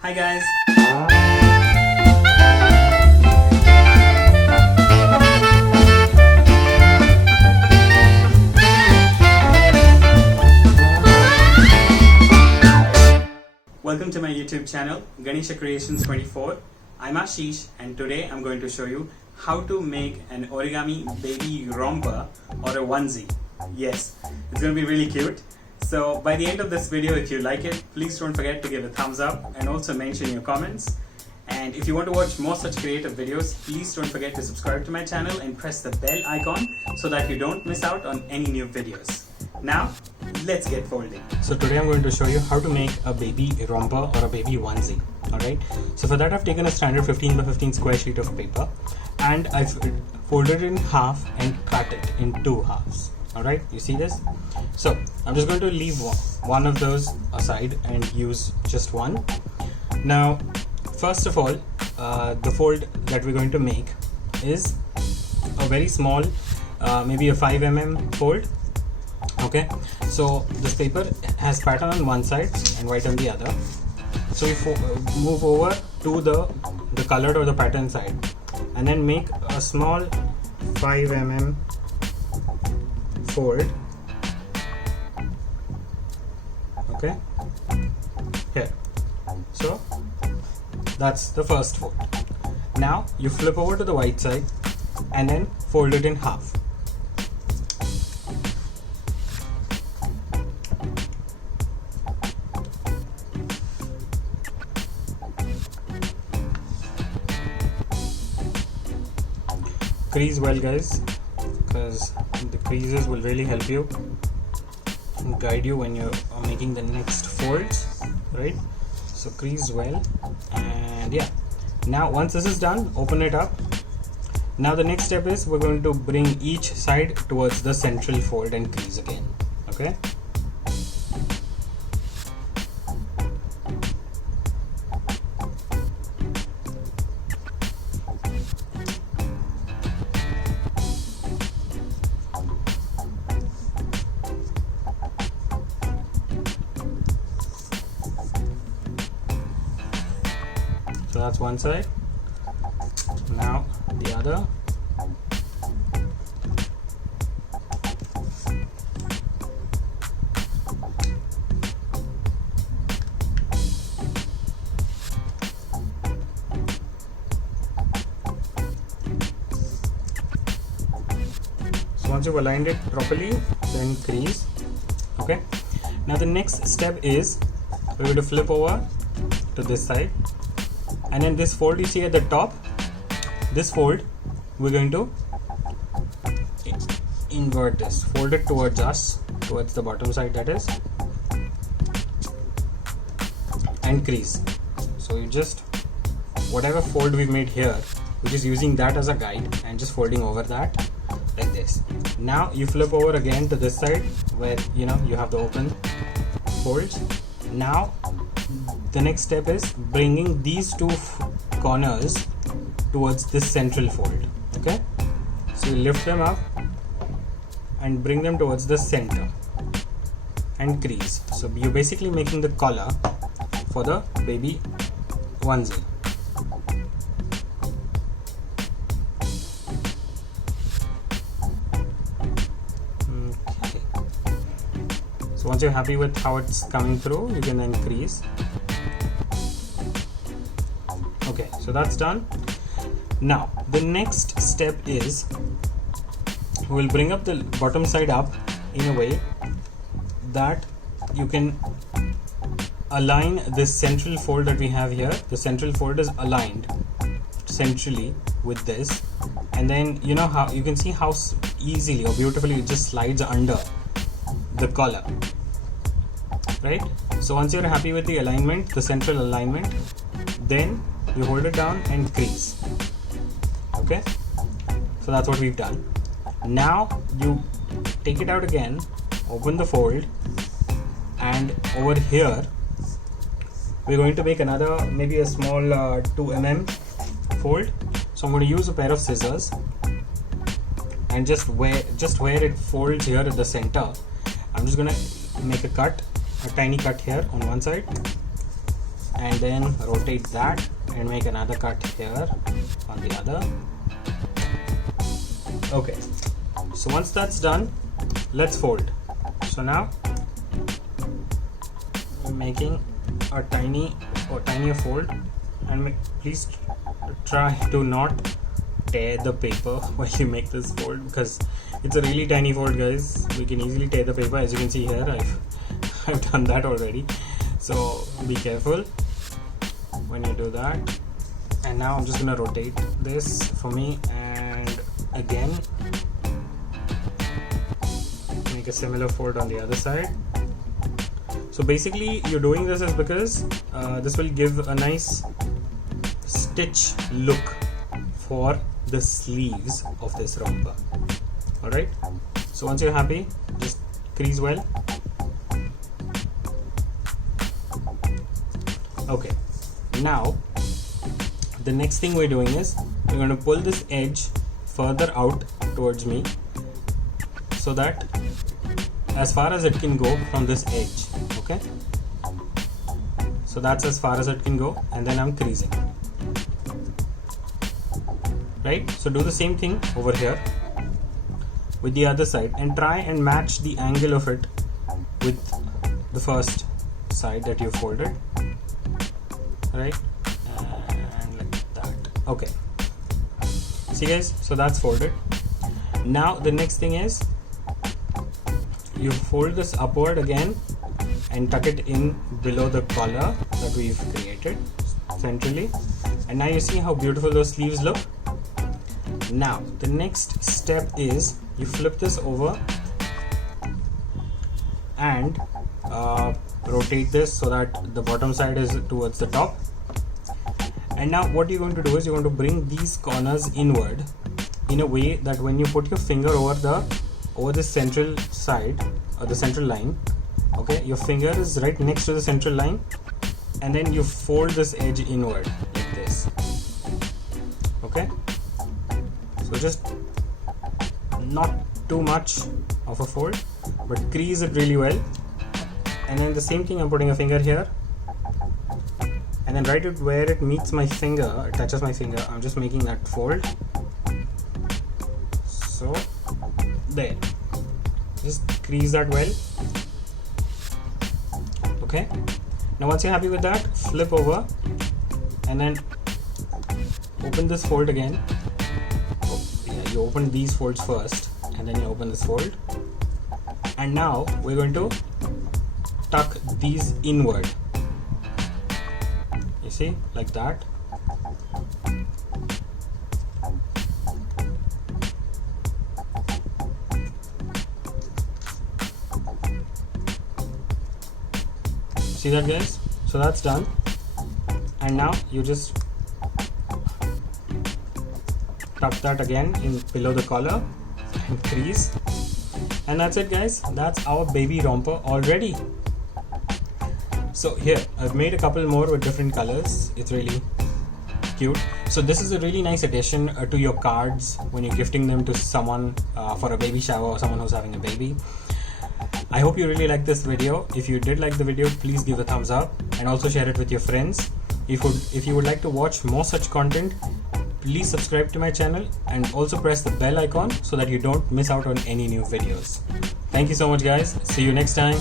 Hi guys! Welcome to my YouTube channel, Ganesha Creations 24. I'm Ashish and today I'm going to show you how to make an origami baby romper or a onesie. Yes, it's going to be really cute. So by the end of this video, if you like it, please don't forget to give a thumbs up and also mention your comments. And if you want to watch more such creative videos, please don't forget to subscribe to my channel and press the bell icon so that you don't miss out on any new videos. Now, let's get folding. So today I'm going to show you how to make a baby romper or a baby onesie. Alright, so for that I've taken a standard 15 by 15 square sheet of paper and I've folded it in half and cut it in two halves. Alright, you see this? So I'm just going to leave one of those aside and use just one. Now, first of all, the fold that we're going to make is a very small, maybe a 5 mm fold. Okay, so this paper has pattern on one side and white on the other. So we move over to the colored or the pattern side and then make a small 5 mm fold. Okay, here. So that's the first fold. Now you flip over to the white side and then fold it in half. Crease well, guys, because the creases will really help you and guide you when you are making the next folds, right? So crease well, and yeah, now once this is done, open it up. Now the next step is we're going to bring each side towards the central fold and crease again. Okay, so that's one side. Now the other. So once you've aligned it properly, then crease. Okay, now the next step is we're going to flip over to this side. And then this fold you see at the top, this fold, we're going to invert this, fold it towards us, towards the bottom side, that is, and crease. So you just, whatever fold we made here, we're just using that as a guide and just folding over that like this. Now you flip over again to this side where you have the open folds. Now the next step is bringing these two corners towards this central fold. Okay, so you lift them up and bring them towards the center and crease. So you're basically making the collar for the baby onesie. Okay, so once you're happy with how it's coming through, you can then crease. Okay, so that's done. Now the next step is we'll bring up the bottom side up in a way that you can align this central fold that we have here. The central fold is aligned centrally with this, and then you know how you can see how easily or beautifully it just slides under the collar, right? So once you're happy with the alignment, the central alignment, then you hold it down and crease. Okay, so that's what we've done. Now you take it out again, open the fold, and over here we're going to make another, maybe a small 2 mm fold. So I'm going to use a pair of scissors and just where it folds here at the center, I'm just going to make a tiny cut here on one side and then rotate that and make another cut here on the other. Okay, so once that's done, let's fold. So now I'm making a tinier fold, and please try to not tear the paper while you make this fold, because it's a really tiny fold, guys. We can easily tear the paper. As you can see here, I've done that already, so be careful when you do that. And now I'm just gonna rotate this for me, and again make a similar fold on the other side. So basically you're doing this is because this will give a nice stitch look for the sleeves of this romper. Alright, so once you're happy, just crease well. Okay, now the next thing we're doing is we're going to pull this edge further out towards me, so that as far as it can go from this edge. Okay, so that's as far as it can go, and then I'm creasing. Right, so do the same thing over here with the other side, and try and match the angle of it with the first side that you folded. Right, and like that. Okay, see guys, so that's folded. Now the next thing is you fold this upward again and tuck it in below the collar that we've created centrally, and now you see how beautiful those sleeves look. Now the next step is you flip this over and rotate this so that the bottom side is towards the top. And now what you're going to do is you're going to bring these corners inward in a way that when you put your finger over the central side or the central line, okay, your finger is right next to the central line, and then you fold this edge inward like this. Okay, so just not too much of a fold, but crease it really well. And then the same thing, I'm putting a finger here, and then right where it meets my finger, it touches my finger, I'm just making that fold. So there, just crease that well. Okay, now once you're happy with that, flip over and then open this fold again. You open these folds first and then you open this fold, and now we're going to tuck these inward, you see, like that. See that, guys? So that's done, and now you just tuck that again in below the collar and crease, and that's it, guys. That's our baby romper already. So here I've made a couple more with different colors. It's really cute. So this is a really nice addition to your cards when you're gifting them to someone for a baby shower or someone who's having a baby. I hope you really liked this video. If you did like the video, please give a thumbs up and also share it with your friends. If you would like to watch more such content, please subscribe to my channel and also press the bell icon so that you don't miss out on any new videos. Thank you so much, guys. See you next time.